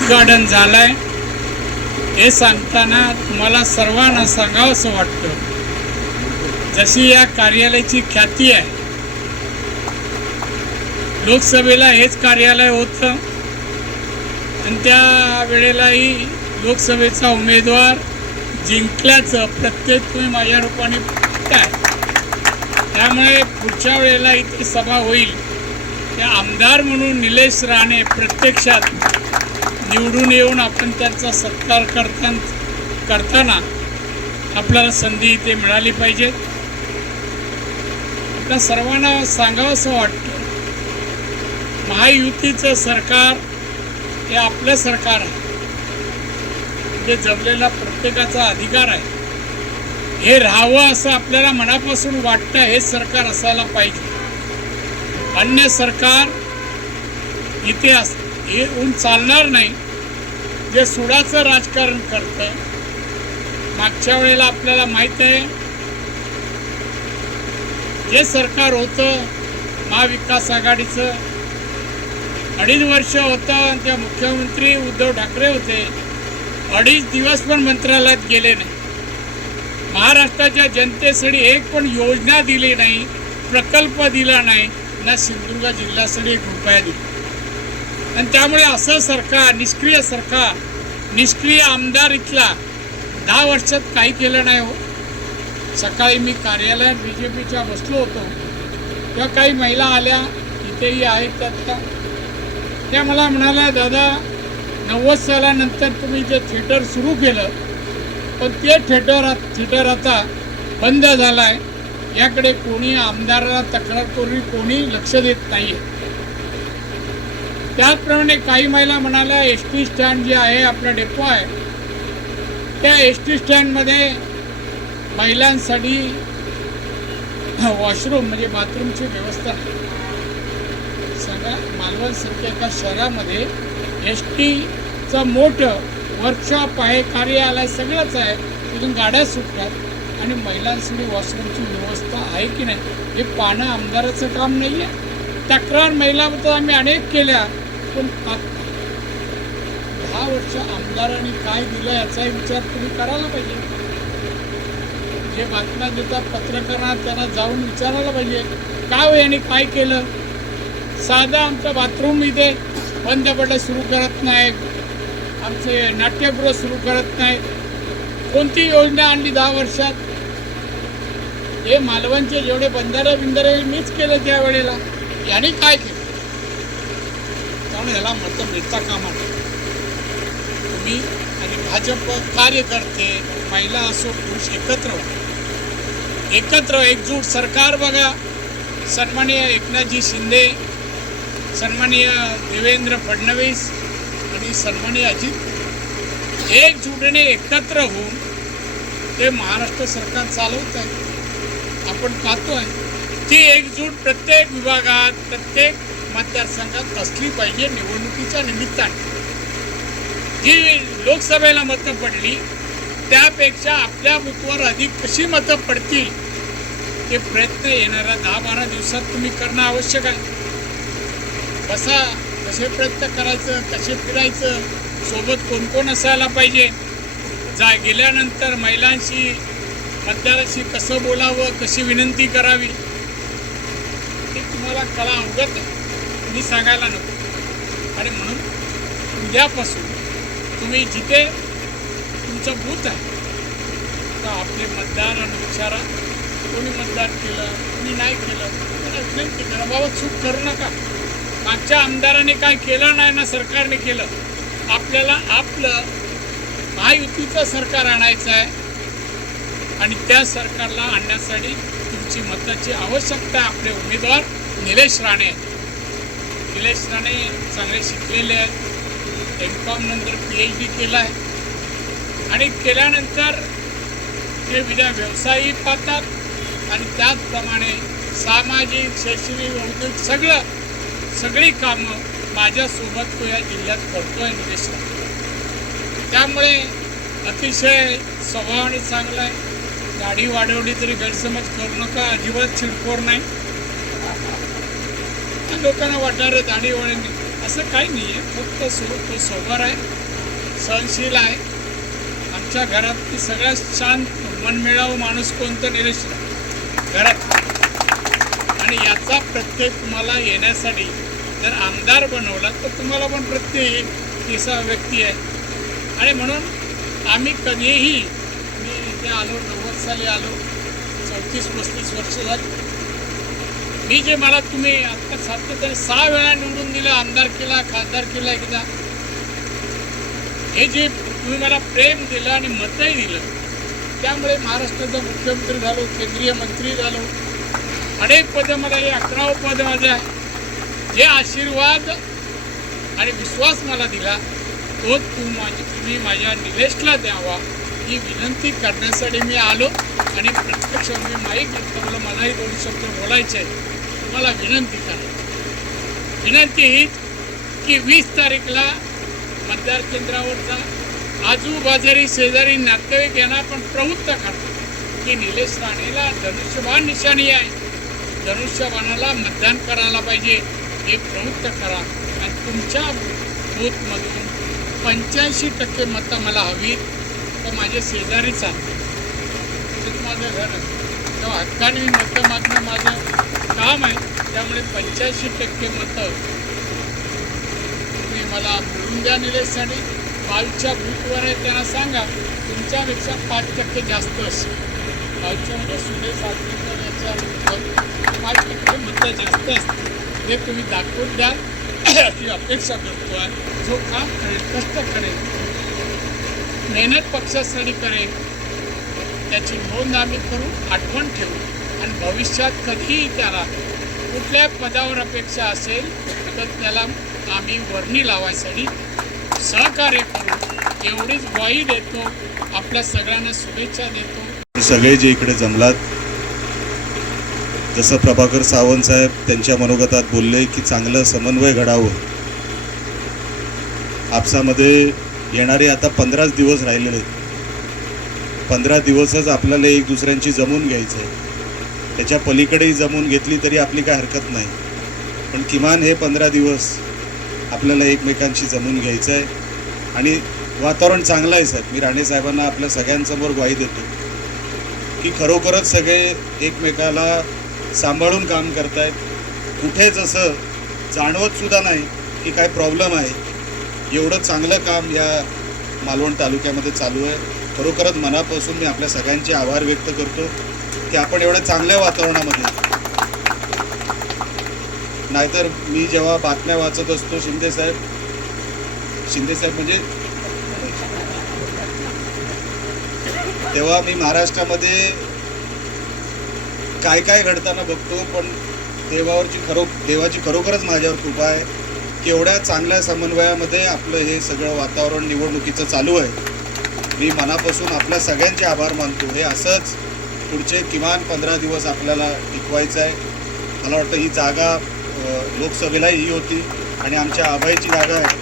उद्घाटन झालंय हे सांगताना तुम्हाला सर्वांना सांगावंसं वाटतं, जशी या कार्यालयाची ख्याती आहे, लोकसभेला हेच कार्यालय होतं आणि त्या वेळेलाही लोकसभेचा उमेदवार जिंकल्याचं प्रत्येक तुम्ही माझ्या रूपाने पाहताय. त्यामुळे पुढच्या वेळेला इथे सभा होईल त्या आमदार म्हणून निलेश राणे प्रत्यक्षात निवडून येऊन आपण त्यांचा सत्कार करताना आपल्याला संधी इथे मिळाली पाहिजे. आपल्या सर्वांना सांगावंसं वाटतं, महायुतीचं सरकार हे आपलं सरकार आहे, जे जमलेला प्रत्येकाचा अधिकार आहे. हे राहावं असं आपल्याला मनापासून वाटतं, हे सरकार असायला पाहिजे. अन्य सरकार इथे येऊन चालणार नाही, जे सुडाचं राजकारण करतं. मागच्या वेळेला आपल्याला माहीत आहे, जे सरकार होतं महाविकास आघाडीचं 2.5 वर्ष होतं आणि त्या मुख्यमंत्री उद्धव ठाकरे होते. 2.5 दिवस पण मंत्रालयात गेले नाही. महाराष्ट्राच्या जनतेसाठी एक पण योजना दिली नाही, प्रकल्प दिला नाही, ना सिंधुदुर्ग जिल्ह्यासाठी 1 रुपया दिला. आणि त्यामुळे असं सरकार, निष्क्रिय आमदार इथला 10 वर्षात काही केलं नाही हो. सकाळी मी कार्यालयात BJPच्या बसलो होतो तेव्हा काही महिला आल्या, इथेही आहेत आता. त्या मला म्हणाल्या, दादा 90 सालानंतर तुम्ही जे थिएटर सुरू केलं, पण ते थिएटर आता बंद झालं आहे. याकडे कोणी आमदाराला तक्रार करून कोणी लक्ष देत नाही आहे. त्याचप्रमाणे काही महिला म्हणाल्या, ST स्टँड जे आहे, आपला डेपो आहे, त्या ST स्टँडमध्ये महिलांसाठी वॉशरूम म्हणजे बाथरूमची व्यवस्था नाही. सगळ्या मालवणसारख्या एका शहरामध्ये STचं मोठं वर्कशॉप आहे, कार्यालय सगळंच आहे, तिथून गाड्या सुटतात आणि महिलांसाठी वॉशरूमची व्यवस्था आहे की नाही हे पाहणं आमदाराचं काम नाही आहे. तक्रार महिलाबद्दल आम्ही अनेक केल्या, पण 10 वर्ष आमदारांनी काय दिलं याचाही विचार तुम्ही करायला पाहिजे. जे बातम्या देतात पत्रकारांना त्यांना जाऊन विचारायला पाहिजे, काय यांनी काय केलं. साधा आमचं बाथरूम इथे बंद पडलं, सुरू करत नाही, आमचे नाट्यगृह सुरू करत नाही. कोणती योजना आणली 10 वर्षात? हे मालवणचे जेवढे बंधारे मीच केलं त्यावेळेला, यांनी काय केलं? त्यामुळे ह्याला मतं मिळता कामा नये. तुम्ही आणि भाजप कार्यकर्ते, महिला असो पुरुष, एकत्र एकजूट सरकार बघा. सन्माननीय एकनाथजी शिंदे, सन्माननीय देवेंद्र फडणवीस आणि सन्माननीय अजित एकजुटीने एकत्र होऊन ते महाराष्ट्र सरकार चालवत आहे. आपण पाहतोय ती एकजूट प्रत्येक विभागात, प्रत्येक मतदारसंघात असली पाहिजे. निवडणुकीच्या निमित्ताने जी लोकसभेला मतं पडली त्यापेक्षा आपल्या बूथवर अधिक कशी मतं पडतील हे प्रयत्न येणाऱ्या 10-12 दिवसात तुम्ही करणं आवश्यक आहे. बसा, कसे प्रयत्न करायचं, कसे फिरायचं, सोबत कोण कोण असायला पाहिजे, गेल्यानंतर महिलांशी, मतदाराशी कसं बोलावं, कशी विनंती करावी हे तुम्हाला कला अवगत आहे, मी सांगायला नको. आणि म्हणून उद्यापासून तुम्ही जिथे तुमचं बूथ आहे तर आपले मतदारांना विचारा, कोणी मतदान केलं, कोणी नाही केलं, त्याला विनंती करा, बाबा चूक करू नका. मागच्या आमदाराने काय केलं नाही ना सरकारने केलं. आपल्याला आपलं महायुतीचं सरकार आणायचं आहे आणि त्या सरकारला आणण्यासाठी तुमची मताची आवश्यकता आहे. आपले उमेदवार निलेश राणे चांगले शिकलेले आहेत, M.Com नंतर PhD केला आहे आणि केल्यानंतर ते व्यवसायही पाहतात आणि त्याचप्रमाणे सामाजिक, शैक्षणिक, औद्योगिक सगळी कामं माझ्यासोबत तो या जिल्ह्यात करतोय निलेश राणे. त्यामुळे अतिशय स्वभावाने चांगला आहे. दाढी वाढवली तरी गैरसमज करू नका, अजिबात चिडखोर नाही. लोकांना वाटणार दाढी वाढवली, असं काही नाही आहे. फक्त तो सोबर आहे, सहनशील आहे. आमच्या घरात सगळ्यात शांत मनमिळावू माणूस कोणतं निलेश घरात. आणि याचा प्रत्येक तुम्हाला येण्यासाठी जर आमदार बनवला तर तुम्हाला पण प्रत्येक तिसरा व्यक्ती आहे. आणि म्हणून आम्ही कधीही, मी इथे आलो 90 साली आलो, 34-35 वर्ष झाली. मी जे मला तुम्ही आत्ता सातत्याने 6 वेळा निवडून दिलं, आमदार केला, खासदार केला एकदा, हे जे तुम्ही मला प्रेम दिलं आणि मतही दिलं, त्यामुळे महाराष्ट्राचा मुख्यमंत्री झालो, केंद्रीय मंत्री झालो, अनेक पदं मला, हे 11वं पद माझं आहे. जे आशीर्वाद आणि विश्वास मला दिला तो तुम्ही माझ्या निलेशला द्यावा ही विनंती करण्यासाठी मी आलो. आणि प्रत्यक्ष मी माईक घेतलं, मलाही 2 शब्द बोलायचे आहे. तुम्हाला विनंती करा, विनंती हीच की 20 तारीखला मतदार केंद्रावर जा. आजूबाजारी शेजारी नातेवाईक यांना पण प्रवृत्त करा की निलेश राणेला धनुष्यबाण निशाणी आहे, धनुष्यबाणाला मतदान करायला पाहिजे हे प्रवृत्त करा. आणि तुमच्या बूथमधून 85% मतं मला हवी. तर माझे शेजारीच आहे, माझं घर आहे, तेव्हा हक्काने मी मतं मागणं माझं काम आहे. त्यामुळे 85% मतं तुम्ही मला मिळून द्या निलेशसाठी. बाजूच्या बूथवर आहे त्यांना सांगा तुमच्यापेक्षा 5% जास्त असेल. बाजूच्यामध्ये सुधे सातवीकर याच्या बूथवर 5% मतं जास्त असतील, हे तुम्ही दाखवून द्या ही अपेक्षा करतो आहे. जो काम करेल, कष्ट करेल, मेहनत पक्षासाठी करेल, त्याची नोंद आम्ही करू, आठवण ठेवू. आणि भविष्यात कधीही त्याला कुठल्या पदावर अपेक्षा असेल तर त्याला आम्ही वर्णी लावायसाठी सहकार्य करू, एवढीच ग्वाही देतो. आपल्या सगळ्यांना शुभेच्छा देतो. सगळे जे इकडे जमलात, जसं प्रभाकर सावंत साहेब त्यांच्या मनोगतात बोलले की चांगलं समन्वय घडावं. आपसामध्ये येणारे आता 15 दिवस राहिलेले आहेत. 15 दिवसच आपल्याला एक दुसऱ्यांची जमून घ्यायचं आहे. त्याच्या पलीकडेही जमून घेतली तरी आपली काय हरकत नाही, पण किमान हे 15 दिवस आपल्याला एकमेकांशी जमून घ्यायचं आहे. आणि वातावरण चांगलं आहे सर. मी राणे साहेबांना आपल्या सगळ्यांसमोर ग्वाही देतो की खरोखरच सगळे एकमेकाला सांभाळून काम करतायत. कुठेच असं जाणवतसुद्धा नाही की काय प्रॉब्लेम आहे. एवढं चांगलं काम या मालवण तालुक्यामध्ये चालू आहे. खरोखरच मनापासून मी आपल्या सगळ्यांचे आभार व्यक्त करतो की आपण एवढ्या चांगल्या वातावरणामध्ये, नाहीतर मी जेव्हा बातम्या वाचत असतो शिंदे साहेब म्हणजे तेव्हा मी महाराष्ट्रामध्ये काय काय घडताना बघतो, पण देवाची खरोखरच माझ्यावर कृपा आहे की एवढ्या चांगल्या समन्वयामध्ये आपलं हे सगळं वातावरण निवडणुकीचं चालू आहे. मी मनापासून आपल्या सगळ्यांचे आभार मानतो. हे असंच पुढचे किमान 15 दिवस आपल्याला टिकवायचं आहे. मला वाटतं ही जागा लोकसभेलाही ही होती आणि आमच्या आबाईची जागा आहे.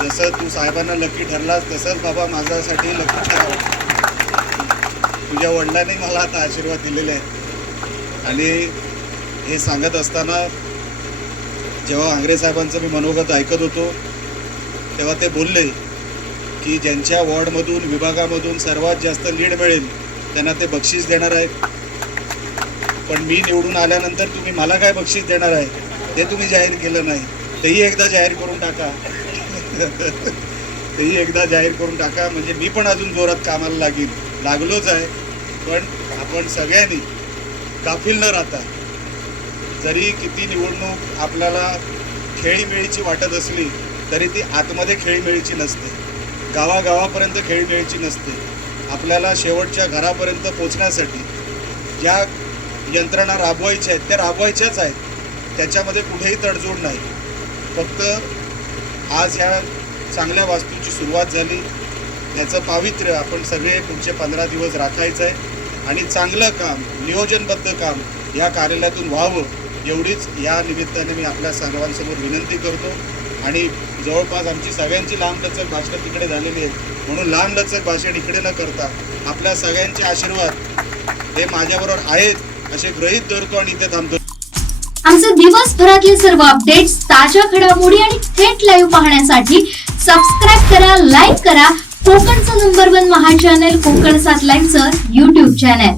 जसं तू साहेबांना लकी ठरलास तसंच बाबा माझ्यासाठी लकी ठरावं. तुझ्या वडिलांनी मला आता आशीर्वाद दिलेले आहेत. आणि हे सांगत असताना जेव्हा आंग्रे साहेबांचं मी मनोगत ऐकत होतो तेव्हा ते बोलले की ज्यांच्या वॉर्डमधून, विभागामधून सर्वात जास्त लीड मिळेल त्यांना ते बक्षीस देणार आहेत. पण मी निवडून आल्यानंतर तुम्ही मला काय बक्षीस देणार आहे ते तुम्ही जाहीर केलं नाही. तेही एकदा जाहीर करून टाका. तेही एकदा जाहीर करून टाका, म्हणजे मी पण अजून जोरात कामाला लागलोच आहे. पण आपण सगळ्यांनी गाफील न राहता, जरी किती निवडणूक आपल्याला खेळीमेळीची वाटत असली तरी ती आतमध्ये खेळीमेळीची नसते. गावागावापर्यंत खेळीमेळीची नसते. आपल्याला शेवटच्या घरापर्यंत पोचण्यासाठी ज्या यंत्रणा राबवायच्या आहेत त्या राबवायच्याच आहेत. त्याच्यामध्ये कुठेही तडजोड नाही. फक्त आज ह्या चांगल्या वास्तूची सुरुवात झाली, याचं पावित्र्य आपण सगळे पुढचे 15 दिवस राखायचं आहे. आणि चांगलं काम, नियोजनबद्ध काम या कार्यालयातून व्हावं एवढीच या निमित्ताने मी आपल्या सर्वांसमोर विनंती करतो. आणि जवळपास आमची सगळ्यांची लांबलचक भाषणं तिकडे झालेली आहेत, म्हणून लांबलचक भाषण इकडे न करता आपल्या सगळ्यांचे आशीर्वाद हे माझ्याबरोबर आहेत असे गृहीत धरतो आणि इथे थांबतो. आमचे दिवसभरातले सर्व अपडेट्स, ताज्या घडामोडी आणि थेट लाईव्ह पाहण्यासाठी सबस्क्राईब करा, लाईक करा कोकणचं नंबर 1 महा चॅनल कोकण 7 लाईव्हचं YouTube चॅनल.